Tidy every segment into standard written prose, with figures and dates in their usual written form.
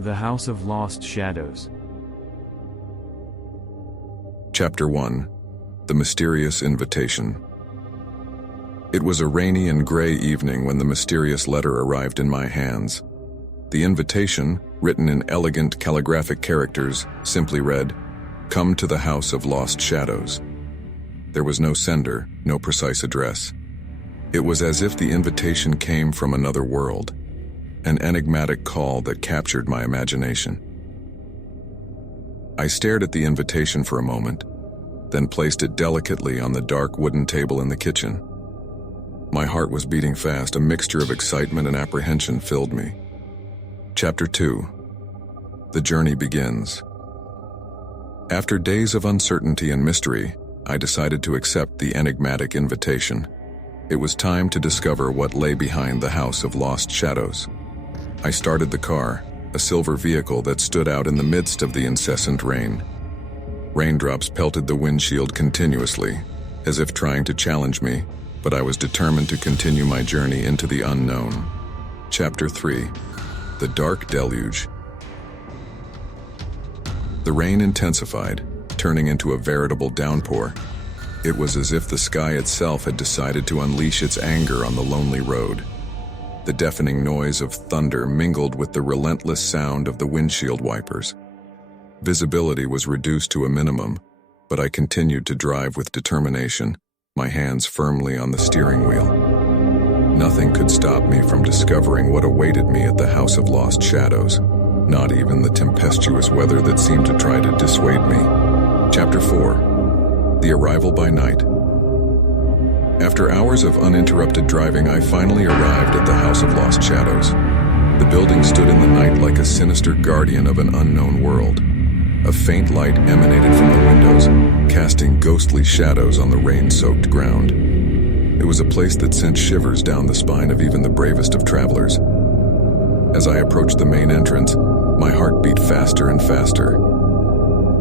The House of Lost Shadows. Chapter 1. The Mysterious Invitation. It was a rainy and gray evening when the mysterious letter arrived in my hands. The invitation, written in elegant calligraphic characters, simply read, "Come to the House of Lost Shadows." There was no sender, no precise address. It was as if the invitation came from another world, an enigmatic call that captured my imagination. I stared at the invitation for a moment, then placed it delicately on the dark wooden table in the kitchen. My heart was beating fast, a mixture of excitement and apprehension filled me. Chapter 2. The Journey Begins. After days of uncertainty and mystery, I decided to accept the enigmatic invitation. It was time to discover what lay behind the House of Lost Shadows. I started the car, a silver vehicle that stood out in the midst of the incessant rain. Raindrops pelted the windshield continuously, as if trying to challenge me, but I was determined to continue my journey into the unknown. Chapter 3. The Dark Deluge. The rain intensified, turning into a veritable downpour. It was as if the sky itself had decided to unleash its anger on the lonely road. The deafening noise of thunder mingled with the relentless sound of the windshield wipers. Visibility was reduced to a minimum, but I continued to drive with determination, my hands firmly on the steering wheel. Nothing could stop me from discovering what awaited me at the House of Lost Shadows, not even the tempestuous weather that seemed to try to dissuade me. Chapter 4. The Arrival by Night. After hours of uninterrupted driving, I finally arrived at the House of Lost Shadows. The building stood in the night like a sinister guardian of an unknown world. A faint light emanated from the windows, casting ghostly shadows on the rain-soaked ground. It was a place that sent shivers down the spine of even the bravest of travelers. As I approached the main entrance, my heart beat faster and faster.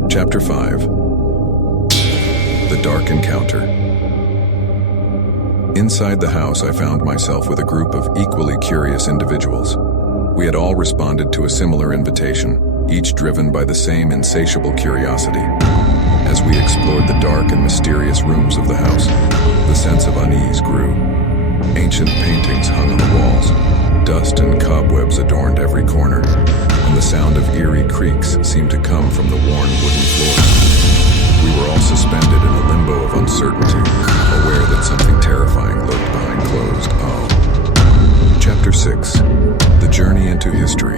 Chapter 5. The Dark Encounter. Inside the house, I found myself with a group of equally curious individuals. We had all responded to a similar invitation, each driven by the same insatiable curiosity. As we explored the dark and mysterious rooms of the house, the sense of unease grew. Ancient paintings hung on the walls, dust and cobwebs adorned every corner, and the sound of eerie creaks seemed to come from the worn wooden floors. We were all suspended in a limbo of uncertainty, aware that something terrifying lurked behind closed eyes. Chapter 6. The Journey into History.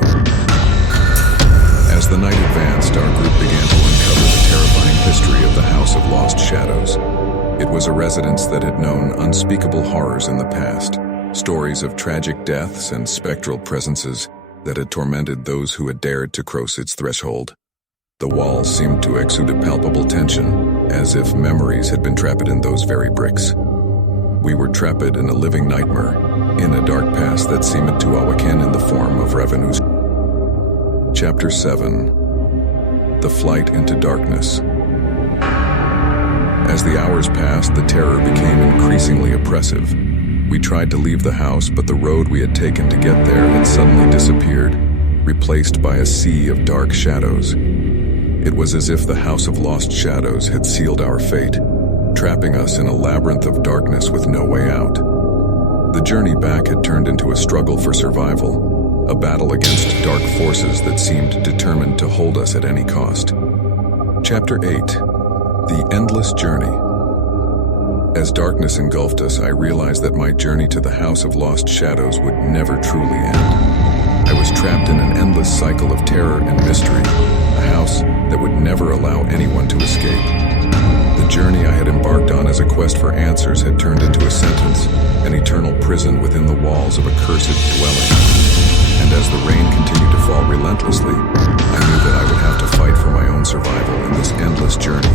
As the night advanced, our group began to uncover the terrifying history of the House of Lost Shadows. It was a residence that had known unspeakable horrors in the past, stories of tragic deaths and spectral presences that had tormented those who had dared to cross its threshold. The walls seemed to exude a palpable tension, as if memories had been trapped in those very bricks. We were trapped in a living nightmare, in a dark past that seemed to awaken in the form of revenues. Chapter 7. The Flight into Darkness. As the hours passed, the terror became increasingly oppressive. We tried to leave the house, but the road we had taken to get there had suddenly disappeared, replaced by a sea of dark shadows. It was as if the House of Lost Shadows had sealed our fate, trapping us in a labyrinth of darkness with no way out. The journey back had turned into a struggle for survival, a battle against dark forces that seemed determined to hold us at any cost. Chapter 8. The Endless Journey. As darkness engulfed us, I realized that my journey to the House of Lost Shadows would never truly end. I was trapped in an endless cycle of terror and mystery, a house that would never allow anyone to escape. The journey I had embarked on as a quest for answers had turned into a sentence, an eternal prison within the walls of a cursed dwelling. And as the rain continued to fall relentlessly, I knew that I would have to fight for my own survival in this endless journey